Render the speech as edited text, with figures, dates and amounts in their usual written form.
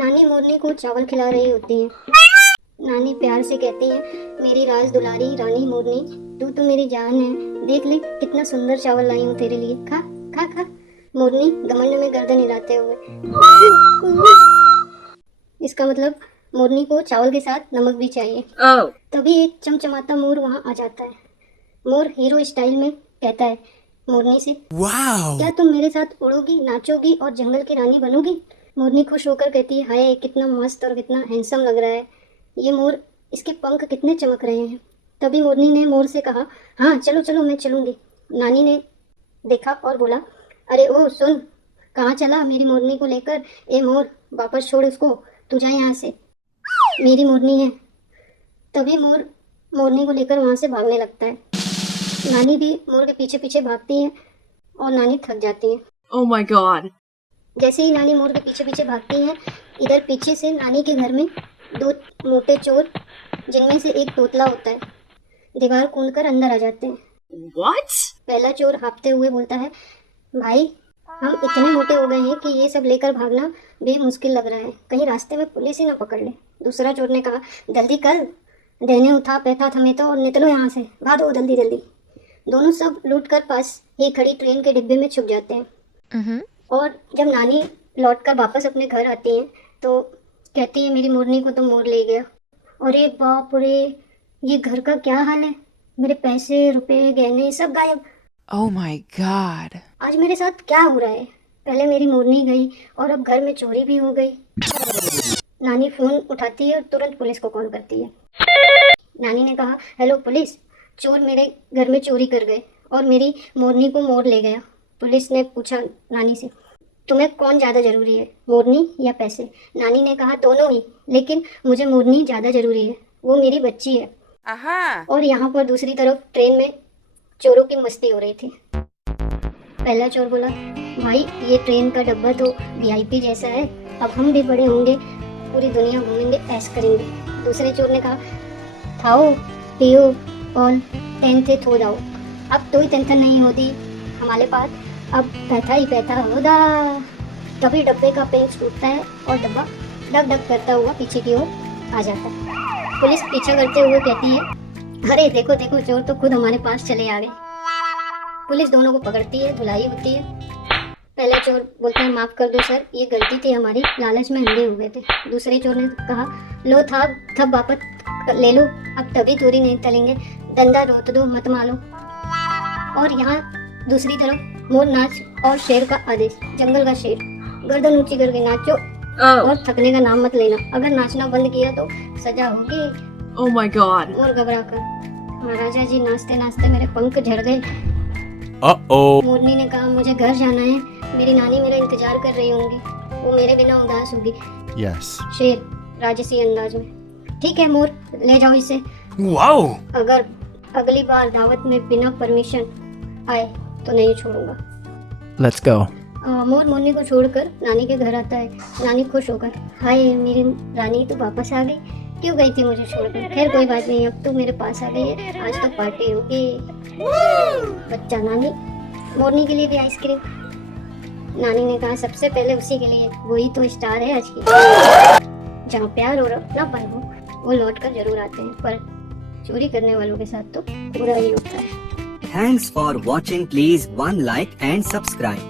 नानी मोरनी को चावल खिला रही होती है। नानी प्यार से कहती है, मेरी राज दुलारी रानी मोरनी, तू तो मेरी जान है, देख ले कितना सुंदर चावल लाई हूँ तेरे लिए, खा खा खा। मोरनी घमंड में गर्दन हिलाते हुए। इसका मतलब मोरनी को चावल के साथ नमक भी चाहिए। तभी एक चमचमाता मोर वहाँ आ जाता है। मोर हीरो स्टाइल में कहता है मोरनी से, क्या तुम मेरे साथ उड़ोगी, नाचोगी और जंगल की रानी बनोगी? मोरनी खुश होकर कहती है, हाय कितना मस्त और कितना हैंडसम लग रहा है ये मोर, इसके पंख कितने चमक रहे हैं। तभी मोरनी ने मोर से कहा, हाँ चलो चलो मैं चलूँगी। नानी ने देखा और बोला, अरे ओ सुन, कहाँ चला मेरी मोरनी को लेकर? ए मोर, वापस छोड़ उसको, तू जा यहाँ से, मेरी मोरनी है। तभी मोर मोरनी को लेकर वहाँ से भागने लगता है। नानी भी मोर के पीछे पीछे भागती है और नानी थक जाती है। Oh my god. जैसे ही नानी मोर के पीछे पीछे भागती है, इधर पीछे से नानी के घर में दो मोटे चोर, जिनमें से एक तोतला होता है, दीवार कूदकर अंदर आ जाते हैं। What? पहला चोर हाँफते हुए बोलता है, भाई हम इतने मोटे हो गए हैं कि ये सब लेकर भागना बेमुश्किल लग रहा है, कहीं रास्ते में पुलिस ही ना पकड़ ले। दूसरा चोर ने कहा, जल्दी कर, देने उठा पैथा थमे तो और निकलो यहाँ से, भागो जल्दी जल्दी। दोनों सब लूट कर पास ही खड़ी ट्रेन के डिब्बे में छुप जाते हैं। और जब नानी लौट कर वापस अपने घर आती हैं तो कहती है, मेरी मोरनी को तो मोर ले गया। अरे बाप रे, ये घर का क्या हाल है, मेरे पैसे रुपए गहने सब गायब। Oh my god. आज मेरे साथ क्या हो रहा है? पहले मेरी मोरनी गई और अब घर में चोरी भी हो गई। नानी फोन उठाती है और तुरंत पुलिस को कॉल करती है। नानी ने कहा, हेलो पुलिस, चोर मेरे घर में चोरी कर गए और मेरी मोरनी को मोर ले गया। पुलिस ने पूछा नानी से, तुम्हें कौन ज़्यादा ज़रूरी है, मोरनी या पैसे? नानी ने कहा, दोनों ही, लेकिन मुझे मोरनी ज़्यादा ज़रूरी है, वो मेरी बच्ची है। और यहाँ पर दूसरी तरफ ट्रेन में चोरों की मस्ती हो रही थी। पहला चोर बोला, भाई ये ट्रेन का डब्बा तो VIP जैसा है, अब हम भी बड़े होंगे, पूरी दुनिया घूमेंगे, ऐश करेंगे। दूसरे चोर ने कहा, खाओ पियो और टेंशन हो जाओ, अब कोई टेंशन नहीं होती हमारे पास, अब पैसा ही पैसा होगा। तभी डब्बे का पेंच टूटता है और डब्बा डग डग करता हुआ पीछे की ओर आ जाता है। पुलिस पीछा करते हुए कहती है, अरे देखो देखो, चोर तो खुद हमारे पास चले आ गए। पुलिस दोनों को पकड़ती है, धुलाई होती है। पहला चोर बोलता है, माफ़ कर दो सर, ये गलती थी हमारी, लालच में अंधे हो गए थे। दूसरे चोर ने कहा, लो था थब वापस ले लो, अब तभी चोरी नहीं चलेंगे, धंधा रोक दो, मत मारो। और यहाँ दूसरी तरफ मोर नाच और शेर का आदेश। जंगल का शेर, गर्दन ऊंची करके नाचो और थकने का नाम मत लेना, अगर नाचना बंद किया तो सजा होगी। Oh my god. मोर घबरा कर, महाराजा जी नाचते नाचते मेरे पंख झड़ गए। मोरनी ने कहा, मुझे घर जाना है, मेरी नानी मेरा इंतजार कर रही होंगी, वो मेरे बिना उदास होगी। शेर राजसी अंदाज में, ठीक है मोर, ले जाओ इसे। अगर अगली बार दावत में बिना परमिशन आए तो नहीं छोड़ूंगा। Let's go. मोर मोरनी को छोड़कर नानी के घर आता है। नानी खुश होकर, हाय मेरी रानी तो वापस आ गई, क्यों गई थी मुझे छोड़कर? खैर कोई बात नहीं, अब तो मेरे पास आ गई है, आज तो पार्टी होगी। बच्चा नानी, मोरनी के लिए भी आइसक्रीम। नानी ने कहा, सबसे पहले उसी के लिए, वही तो स्टार है आज की। जहाँ प्यार और अपनापन हो वो लौट कर जरूर आते हैं, पर चोरी करने वालों के साथ तो बुरा ही होता है। Thanks for watching. Please one like and subscribe.